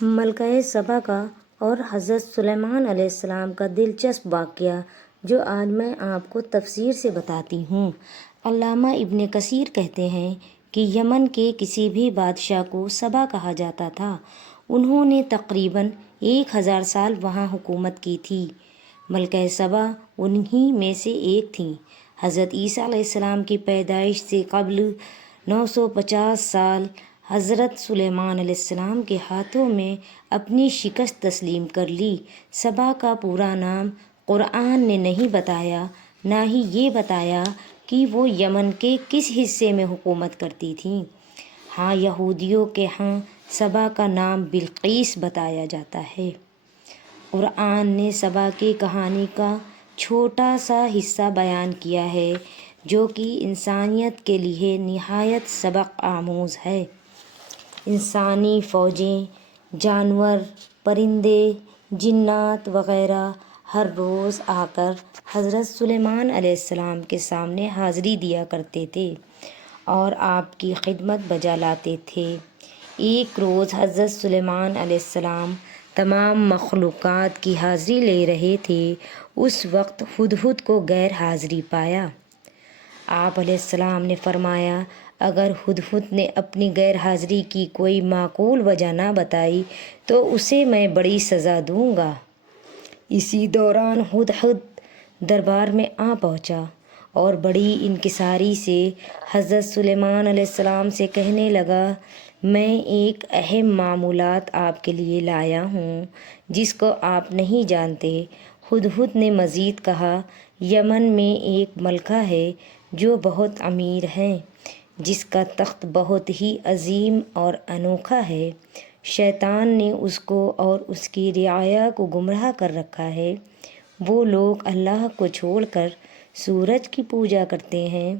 ملکہ سبا کا اور حضرت سلیمان علیہ السلام کا دلچسپ واقعہ جو آج میں آپ کو تفصیل سے بتاتی ہوں۔ علامہ ابن کثیر کہتے ہیں کہ یمن کے کسی بھی بادشاہ کو سبا کہا جاتا تھا۔ انہوں نے تقریباً 1000 سال وہاں حکومت کی تھی۔ ملکہ سبا انہی میں سے ایک تھیں۔ حضرت عیسیٰ علیہ السلام کی پیدائش سے قبل 950 سال حضرت سلیمان علیہ السلام کے ہاتھوں میں اپنی شکست تسلیم کر لی۔ سبا کا پورا نام قرآن نے نہیں بتایا، نہ ہی یہ بتایا کہ وہ یمن کے کس حصے میں حکومت کرتی تھیں۔ ہاں، یہودیوں کے ہاں سبا کا نام بلقیس بتایا جاتا ہے۔ قرآن نے سبا کی کہانی کا چھوٹا سا حصہ بیان کیا ہے جو کہ انسانیت کے لیے نہایت سبق آموز ہے۔ انسانی فوجیں، جانور، پرندے، جنات وغیرہ ہر روز آ کر حضرت سلیمان علیہ السلام کے سامنے حاضری دیا کرتے تھے اور آپ کی خدمت بجا لاتے تھے۔ ایک روز حضرت سلیمان علیہ السلام تمام مخلوقات کی حاضری لے رہے تھے، اس وقت ہدہد کو غیر حاضری پایا۔ آپ علیہ السلام نے فرمایا، اگر ہدہد نے اپنی غیر حاضری کی کوئی معقول وجہ نہ بتائی تو اسے میں بڑی سزا دوں گا۔ اسی دوران ہدہد دربار میں آ پہنچا اور بڑی انکساری سے حضرت سلیمان علیہ السلام سے کہنے لگا، میں ایک اہم معلومات آپ کے لیے لایا ہوں جس کو آپ نہیں جانتے۔ ہدہد نے مزید کہا، یمن میں ایک ملکہ ہے جو بہت امیر ہے، جس کا تخت بہت ہی عظیم اور انوکھا ہے۔ شیطان نے اس کو اور اس کی رعایا کو گمراہ کر رکھا ہے۔ وہ لوگ اللہ کو چھوڑ کر سورج کی پوجا کرتے ہیں۔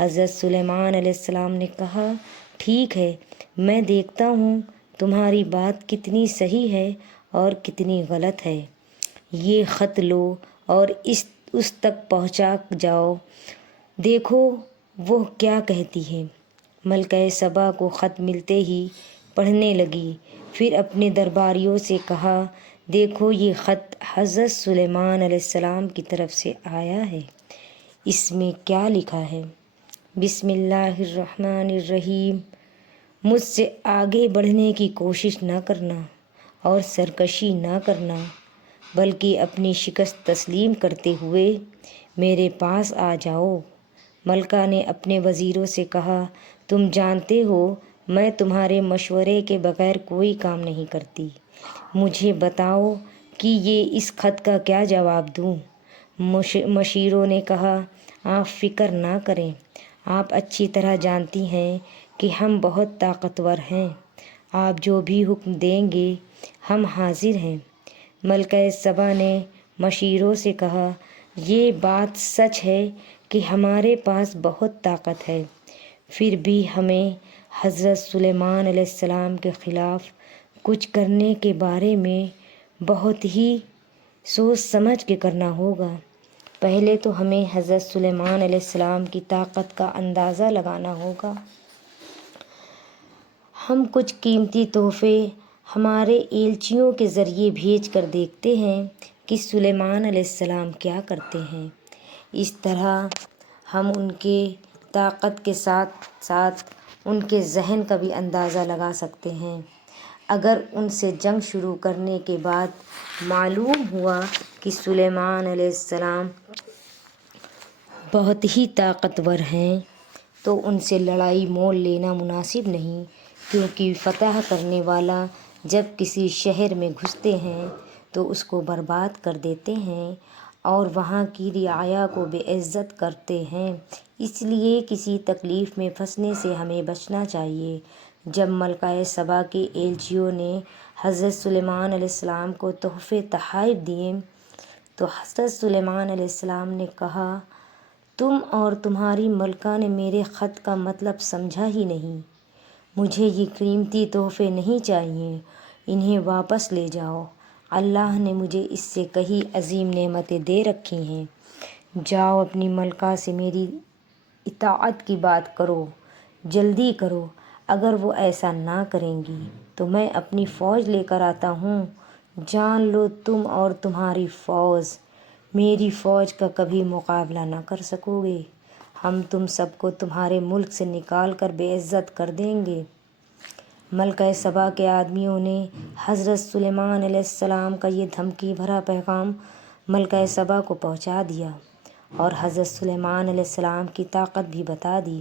حضرت سلیمان علیہ السلام نے کہا، ٹھیک ہے، میں دیکھتا ہوں تمہاری بات کتنی صحیح ہے اور کتنی غلط ہے۔ یہ خط لو اور اس تک پہنچا جاؤ، دیکھو وہ کیا کہتی ہے۔ ملکہ سبا کو خط ملتے ہی پڑھنے لگی، پھر اپنے درباریوں سے کہا، دیکھو یہ خط حضرت سلیمان علیہ السلام کی طرف سے آیا ہے۔ اس میں کیا لکھا ہے؟ بسم اللہ الرحمن الرحیم۔ مجھ سے آگے بڑھنے کی کوشش نہ کرنا اور سرکشی نہ کرنا، بلکہ اپنی شکست تسلیم کرتے ہوئے میرے پاس آ جاؤ۔ ملکہ نے اپنے وزیروں سے کہا، تم جانتے ہو میں تمہارے مشورے کے بغیر کوئی کام نہیں کرتی، مجھے بتاؤ کہ اس خط کا کیا جواب دوں۔ مشیروں نے کہا، آپ فکر نہ کریں، آپ اچھی طرح جانتی ہیں کہ ہم بہت طاقتور ہیں، آپ جو بھی حکم دیں گے ہم حاضر ہیں۔ ملکہ سبا نے مشیروں سے کہا، یہ بات سچ ہے کہ ہمارے پاس بہت طاقت ہے، پھر بھی ہمیں حضرت سلیمان علیہ السلام کے خلاف کچھ کرنے کے بارے میں بہت ہی سوچ سمجھ کے کرنا ہوگا۔ پہلے تو ہمیں حضرت سلیمان علیہ السلام کی طاقت کا اندازہ لگانا ہوگا۔ ہم کچھ قیمتی تحفے ہمارے ایلچیوں کے ذریعے بھیج کر دیکھتے ہیں کہ سلیمان علیہ السلام کیا کرتے ہیں۔ اس طرح ہم ان کے طاقت کے ساتھ ساتھ ان کے ذہن کا بھی اندازہ لگا سکتے ہیں۔ اگر ان سے جنگ شروع کرنے کے بعد معلوم ہوا کہ سلیمان علیہ السلام بہت ہی طاقتور ہیں تو ان سے لڑائی مول لینا مناسب نہیں، کیونکہ فتح کرنے والا جب کسی شہر میں گھستے ہیں تو اس کو برباد کر دیتے ہیں اور وہاں کی رعایا کو بے عزت کرتے ہیں۔ اس لیے کسی تکلیف میں پھنسنے سے ہمیں بچنا چاہیے۔ جب ملکہ سبا کے ایلچیوں نے حضرت سلیمان علیہ السلام کو تحفے تحائف دیے تو حضرت سلیمان علیہ السلام نے کہا، تم اور تمہاری ملکہ نے میرے خط کا مطلب سمجھا ہی نہیں۔ مجھے یہ قیمتی تحفے نہیں چاہیے، انہیں واپس لے جاؤ۔ اللہ نے مجھے اس سے کہیں عظیم نعمتیں دے رکھی ہیں۔ جاؤ اپنی ملکہ سے میری اطاعت کی بات کرو، جلدی کرو۔ اگر وہ ایسا نہ کریں گی تو میں اپنی فوج لے کر آتا ہوں، جان لو تم اور تمہاری فوج میری فوج کا کبھی مقابلہ نہ کر سکو گے، ہم تم سب کو تمہارے ملک سے نکال کر بے عزت کر دیں گے۔ ملکہ سبا کے آدمیوں نے حضرت سلیمان علیہ السلام کا یہ دھمکی بھرا پیغام ملکہ سبا کو پہنچا دیا اور حضرت سلیمان علیہ السلام کی طاقت بھی بتا دی،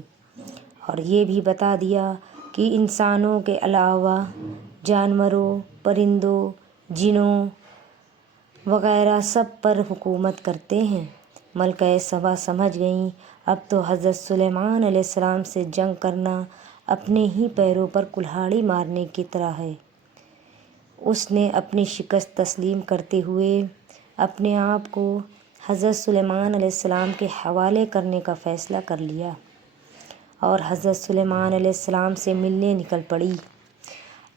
اور یہ بھی بتا دیا کہ انسانوں کے علاوہ جانوروں، پرندوں، جنوں وغیرہ سب پر حکومت کرتے ہیں۔ ملکہ سبا سمجھ گئیں اب تو حضرت سلیمان علیہ السلام سے جنگ کرنا اپنے ہی پیروں پر کلہاڑی مارنے کی طرح ہے۔ اس نے اپنی شکست تسلیم کرتے ہوئے اپنے آپ کو حضرت سلیمان علیہ السلام کے حوالے کرنے کا فیصلہ کر لیا اور حضرت سلیمان علیہ السلام سے ملنے نکل پڑی۔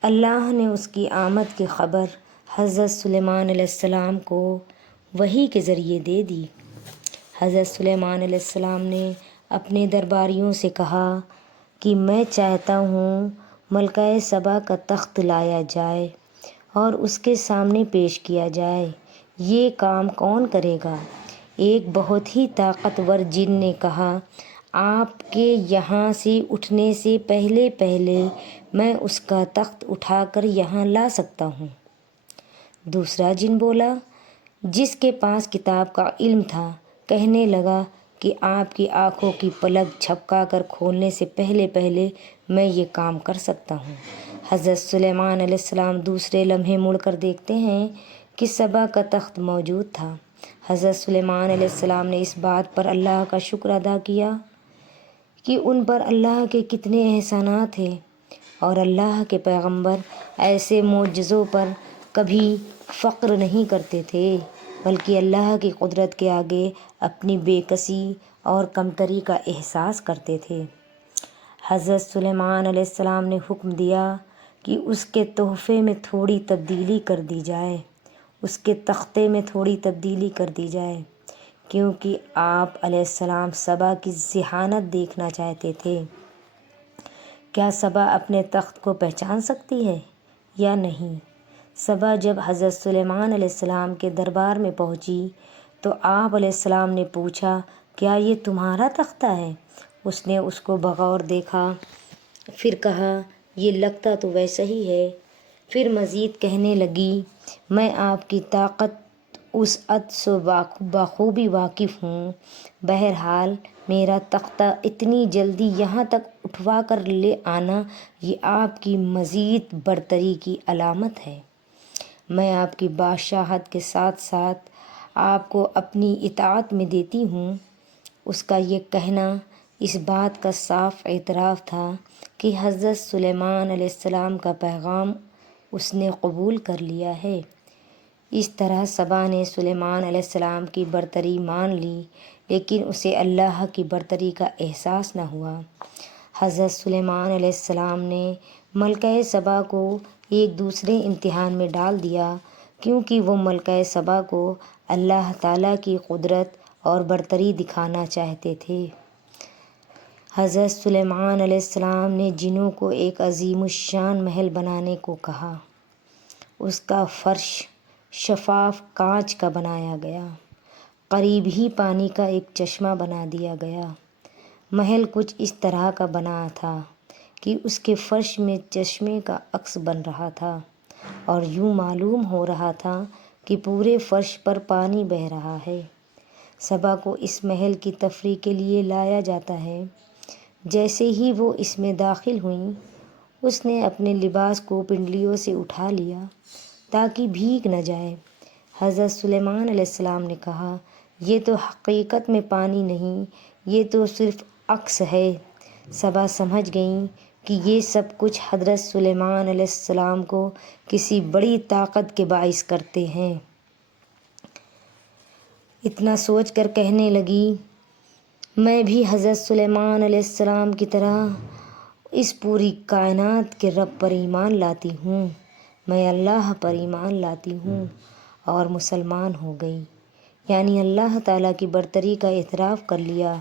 اللہ نے اس کی آمد کی خبر حضرت سلیمان علیہ السلام کو وحی کے ذریعے دے دی۔ حضرت سلیمان علیہ السلام نے اپنے درباریوں سے کہا کہ میں چاہتا ہوں ملکہ سبا کا تخت لایا جائے اور اس کے سامنے پیش کیا جائے۔ یہ کام کون کرے گا؟ ایک بہت ہی طاقتور جن نے کہا، آپ کے یہاں سے اٹھنے سے پہلے میں اس کا تخت اٹھا کر یہاں لا سکتا ہوں۔ دوسرا جن بولا، جس کے پاس کتاب کا علم تھا، کہنے لگا کہ آپ کی آنکھوں کی پلک جھپکا کر کھولنے سے پہلے میں یہ کام کر سکتا ہوں۔ حضرت سلیمان علیہ السلام دوسرے لمحے مڑ کر دیکھتے ہیں کہ سبا کا تخت موجود تھا۔ حضرت سلیمان علیہ السلام نے اس بات پر اللہ کا شکر ادا کیا کہ ان پر اللہ کے کتنے احسانات ہیں، اور اللہ کے پیغمبر ایسے معجزوں پر کبھی فخر نہیں کرتے تھے، بلکہ اللہ کی قدرت کے آگے اپنی بے کسی اور کمتری کا احساس کرتے تھے۔ حضرت سلیمان علیہ السلام نے حکم دیا کہ اس کے تحفے میں تھوڑی تبدیلی کر دی جائے، اس کے تختے میں تھوڑی تبدیلی کر دی جائے، کیونکہ آپ علیہ السلام سبا کی ذہانت دیکھنا چاہتے تھے۔ کیا سبا اپنے تخت کو پہچان سکتی ہے یا نہیں؟ سبا جب حضرت سلیمان علیہ السلام کے دربار میں پہنچی تو آپ علیہ السلام نے پوچھا، کیا یہ تمہارا تختہ ہے؟ اس نے اس کو بغور دیکھا، پھر کہا، یہ لگتا تو ویسا ہی ہے۔ پھر مزید کہنے لگی، میں آپ کی طاقت وسعت سے بخوبی واقف ہوں، بہرحال میرا تختہ اتنی جلدی یہاں تک اٹھوا کر لے آنا یہ آپ کی مزید برتری کی علامت ہے۔ میں آپ کی بادشاہت کے ساتھ ساتھ آپ کو اپنی اطاعت میں دیتی ہوں۔ اس کا یہ کہنا اس بات کا صاف اعتراف تھا کہ حضرت سلیمان علیہ السلام کا پیغام اس نے قبول کر لیا ہے۔ اس طرح سبا نے سلیمان علیہ السلام کی برتری مان لی، لیکن اسے اللہ کی برتری کا احساس نہ ہوا۔ حضرت سلیمان علیہ السلام نے ملکہ سبا کو ایک دوسرے امتحان میں ڈال دیا، کیونکہ وہ ملکہ سبا کو اللہ تعالیٰ کی قدرت اور برتری دکھانا چاہتے تھے۔ حضرت سلیمان علیہ السلام نے جنوں کو ایک عظیم الشان محل بنانے کو کہا۔ اس کا فرش شفاف کانچ کا بنایا گیا، قریب ہی پانی کا ایک چشمہ بنا دیا گیا۔ محل کچھ اس طرح کا بنا تھا کہ اس کے فرش میں چشمے کا عکس بن رہا تھا، اور یوں معلوم ہو رہا تھا کہ پورے فرش پر پانی بہہ رہا ہے۔ سبا کو اس محل کی تفریح کے لیے لایا جاتا ہے۔ جیسے ہی وہ اس میں داخل ہوئیں، اس نے اپنے لباس کو پنڈلیوں سے اٹھا لیا تاکہ بھیگ نہ جائے۔ حضرت سلیمان علیہ السلام نے کہا، یہ تو حقیقت میں پانی نہیں، یہ تو صرف عکس ہے۔ سبا سمجھ گئیں کہ یہ سب کچھ حضرت سلیمان علیہ السلام کو کسی بڑی طاقت کے باعث کرتے ہیں۔ اتنا سوچ کر کہنے لگی، میں بھی حضرت سلیمان علیہ السلام کی طرح اس پوری کائنات کے رب پر ایمان لاتی ہوں، میں اللہ پر ایمان لاتی ہوں اور مسلمان ہو گئی، یعنی اللہ تعالیٰ کی برتری کا اعتراف کر لیا۔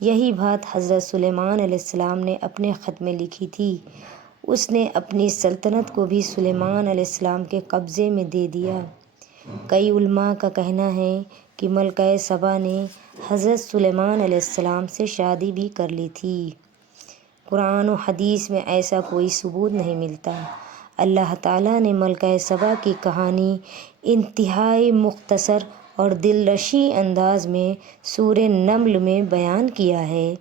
یہی بات حضرت سلیمان علیہ السلام نے اپنے خط میں لکھی تھی۔ اس نے اپنی سلطنت کو بھی سلیمان علیہ السلام کے قبضے میں دے دیا۔ کئی علماء کا کہنا ہے کہ ملکہ سبا نے حضرت سلیمان علیہ السلام سے شادی بھی کر لی تھی۔ قرآن و حدیث میں ایسا کوئی ثبوت نہیں ملتا۔ اللہ تعالیٰ نے ملکہ سبا کی کہانی انتہائی مختصر اور دلرشی انداز میں سورہ نمل میں بیان کیا ہے۔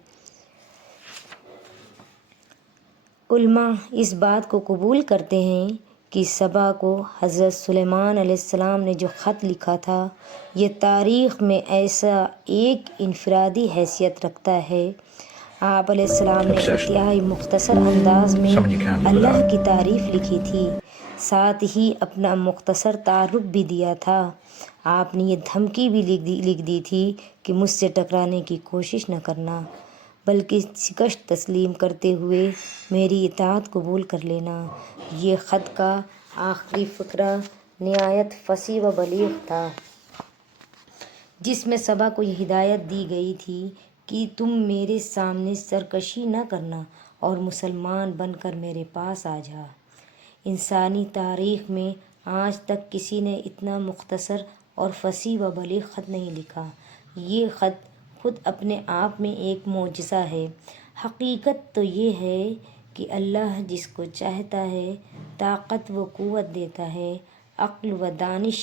علماء اس بات کو قبول کرتے ہیں کہ سبا کو حضرت سلیمان علیہ السلام نے جو خط لکھا تھا یہ تاریخ میں ایسا ایک انفرادی حیثیت رکھتا ہے۔ آپ علیہ السلام نے انتہائی مختصر انداز میں اللہ کی تعریف لکھی تھی، ساتھ ہی اپنا مختصر تعارف بھی دیا تھا۔ آپ نے یہ دھمکی بھی لکھ دی تھی کہ مجھ سے ٹکرانے کی کوشش نہ کرنا، بلکہ شکست تسلیم کرتے ہوئے میری اطاعت قبول کر لینا۔ یہ خط کا آخری فقرہ نہایت فصیح و بلیغ تھا، جس میں سبا کو یہ ہدایت دی گئی تھی کہ تم میرے سامنے سرکشی نہ کرنا اور مسلمان بن کر میرے پاس آ جا۔ انسانی تاریخ میں آج تک کسی نے اتنا مختصر اور فصیح و بلیغ خط نہیں لکھا۔ یہ خط خود اپنے آپ میں ایک معجزہ ہے۔ حقیقت تو یہ ہے کہ اللہ جس کو چاہتا ہے طاقت و قوت دیتا ہے، عقل و دانش